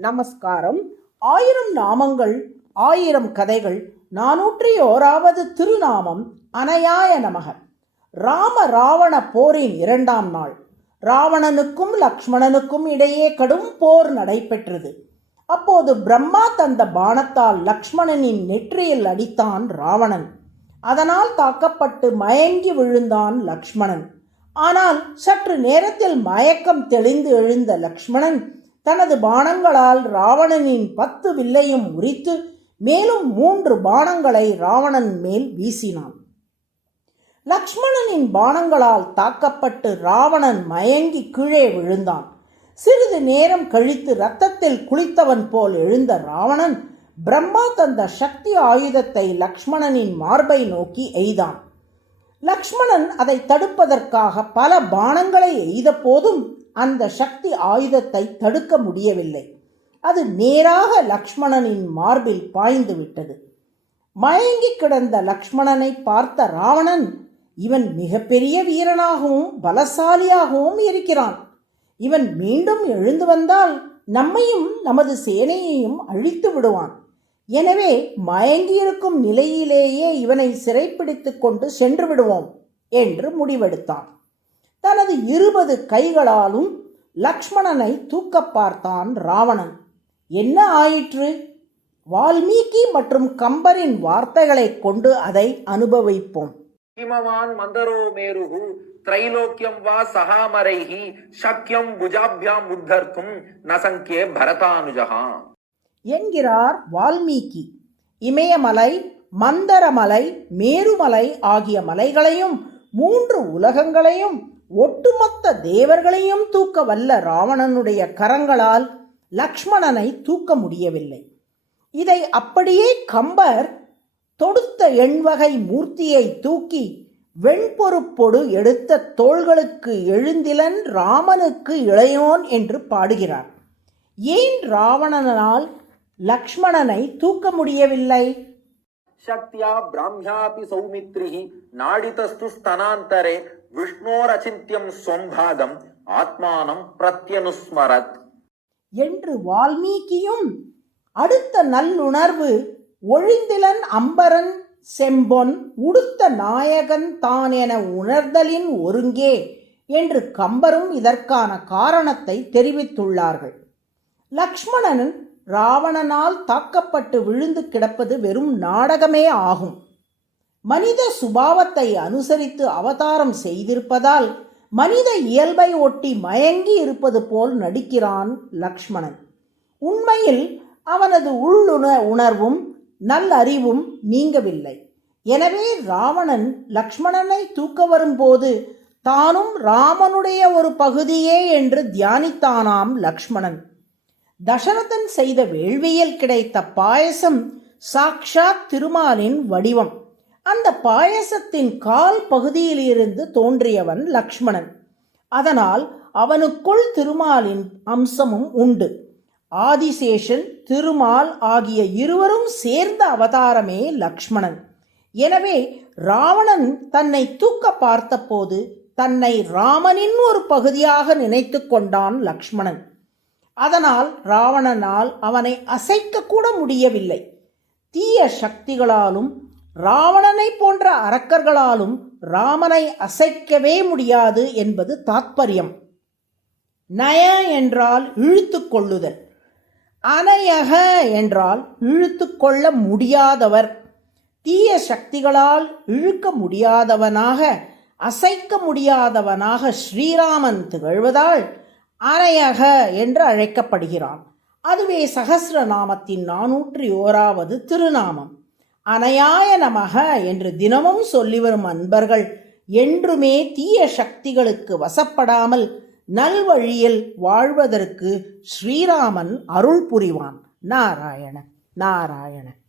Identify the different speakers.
Speaker 1: நமஸ்காரம். ஆயிரம் நாமங்கள் ஆயிரம் கதைகள் நானூற்றி ஓராவது திருநாமம் அனயாய நமக. ராம ராவண போரின் இரண்டாம் நாள். ராவணனுக்கும் லக்ஷ்மணனுக்கும் இடையே கடும் போர் நடைபெற்றது. அப்போது பிரம்மா தந்த பானத்தால் லக்ஷ்மணனின் நெற்றியில் அடித்தான் ராவணன். அதனால் தாக்கப்பட்டு மயங்கி விழுந்தான் லக்ஷ்மணன். ஆனால் சற்று நேரத்தில் மயக்கம் தெளிந்து எழுந்த லக்ஷ்மணன் தனது பாணங்களால் ராவணனின் பத்து வில்லையும் உரித்து மேலும் மூன்று பாணங்களை ராவணன் மேல் வீசினான். லக்ஷ்மணனின் பாணங்களால் தாக்கப்பட்டு ராவணன் மயங்கி கீழே விழுந்தான். சிறிது நேரம் கழித்து ரத்தத்தில் குளித்தவன் போல் எழுந்த ராவணன் பிரம்மா தந்த சக்தி ஆயுதத்தை லக்ஷ்மணனின் மார்பை நோக்கி எய்தான். லக்ஷ்மணன் அதை தடுப்பதற்காக பல பானங்களை எய்த போதும் அந்த சக்தி ஆயுதத்தை தடுக்க முடியவில்லை. அது நேராக லக்ஷ்மணனின் மார்பில் பாய்ந்து விட்டது. மயங்கி கிடந்த லக்ஷ்மணனை பார்த்த ராவணன் இவன் மிகப்பெரிய வீரனாகவும் பலசாலியாகவும் இருக்கிறான். இவன் மீண்டும் எழுந்து வந்தால் நம்மையும் நமது சேனையையும் அழித்து விடுவான். எனவே மயங்கியிருக்கும் நிலையிலேயே இவனை சிறைப்பிடித்துக் கொண்டு சென்று விடுவோம் என்று முடிவெடுத்தான். தனது இருபது கைகளாலும் லக்ஷ்மணனை தூக்க பார்த்தான் ராவணன். என்ன ஆயிற்று? வால்மீகி மற்றும் கம்பரின் வார்த்தைகளைக் கொண்டு அதை அனுபவிப்போம்.
Speaker 2: இமவான் மந்தரோ மேருகு திரைலோக்கியம் வா சகாமரைகி சக்கியம் புஜாபியாம் உத்தர்க்கும் நசங்கே பரதானுஜகா
Speaker 1: என்கிறார் வால்மீகி. இமயமலை மந்தரமலை மேருமலை ஆகிய மலைகளையும் மூன்று உலகங்களையும் ஒட்டுமொத்த தேவர்களையும் தூக்க வல்ல ராவணனுடைய கரங்களால் லக்ஷ்மணனை தூக்க முடியவில்லை. இதை அப்படியே கம்பர் தொடுத்த எண்வகை மூர்த்தியை தூக்கி வெண்பொறுப்பொடு எடுத்த தோள்களுக்கு எழுந்திலன் ராமனுக்கு இளையோன் என்று பாடுகிறார். ஏன் ராவணனால் லக்ஷ்மணனை தூக்க முடியவில்லை?
Speaker 2: சக்தியா பிராமியாபி சௌமித்ரிஹி நாடிதஸ்து ஸ்தனாந்தரே விஷ்ணோரச்சித்யம் சொம்பாதம் ஆத்மானம் பிரத்யனுஸ்மரத்.
Speaker 1: என்று வால்மீகியும் அடுத்த நல்லுணர்வு ஒழிந்திலன் அம்பரன் செம்பொன் உடுத்த நாயகன் தான் என உணர்தலின் ஒருங்கே என்று கம்பரும் இதற்கான காரணத்தை தெரிவித்துள்ளார்கள். லக்ஷ்மணன் ராவணனால் தாக்கப்பட்டு விழுந்து கிடப்பது வெறும் நாடகமே ஆகும். மனித சுபாவத்தை அனுசரித்து அவதாரம் செய்திருப்பதால் மனித இயல்பை ஒட்டி மயங்கி இருப்பது போல் நடிக்கிறான் லக்ஷ்மணன். உண்மையில் அவனது உள்ளுண உணர்வும் நல்லறிவும் நீங்கவில்லை. எனவே ராவணன் லக்ஷ்மணனை தூக்க வரும்போது தானும் ராமனுடைய ஒரு பகுதியே என்று தியானித்தானாம் லக்ஷ்மணன். தசரதன் செய்த வேள்வியில் கிடைத்த பாயசம் சாக்ஷாத் திருமாலின் வடிவம். அந்த பாயசத்தின் கால் பகுதியிலிருந்து தோன்றியவன் லக்ஷ்மணன். அதனால் அவனுக்குள் திருமாலின் அம்சமும் உண்டு. ஆதிசேஷன் திருமால் ஆகிய இருவரும் சேர்ந்த அவதாரமே லக்ஷ்மணன். எனவே ராவணன் தன்னை தூக்க பார்த்தபோது தன்னை ராமனின் ஒரு பகுதியாக நினைத்து கொண்டான் லக்ஷ்மணன். அதனால் ராவணனால் அவனை அசைக்க கூட முடியவில்லை. தீய சக்திகளாலும் ராவணனை போன்ற அரக்கர்களாலும் ராமனை அசைக்கவே முடியாது என்பது தாத்பரியம். நய என்றால் இழுத்து கொள்ளுதல். அனையக என்றால் இழுத்து கொள்ள முடியாதவர். தீய சக்திகளால் இழுக்க முடியாதவனாக அசைக்க முடியாதவனாக ஸ்ரீராமன் திகழ்வதால் அரையக என்று அழைக்கப்படுகிறான். அதுவே சகசிரநாமத்தின் நானூற்றி ஓராவது திருநாமம். அனையாய நமக என்று தினமும் சொல்லி வரும் அன்பர்கள் என்றுமே தீய சக்திகளுக்கு வசப்படாமல் நல்வழியில் வாழ்வதற்கு ஸ்ரீராமன் அருள் புரிவான். நாராயண நாராயண.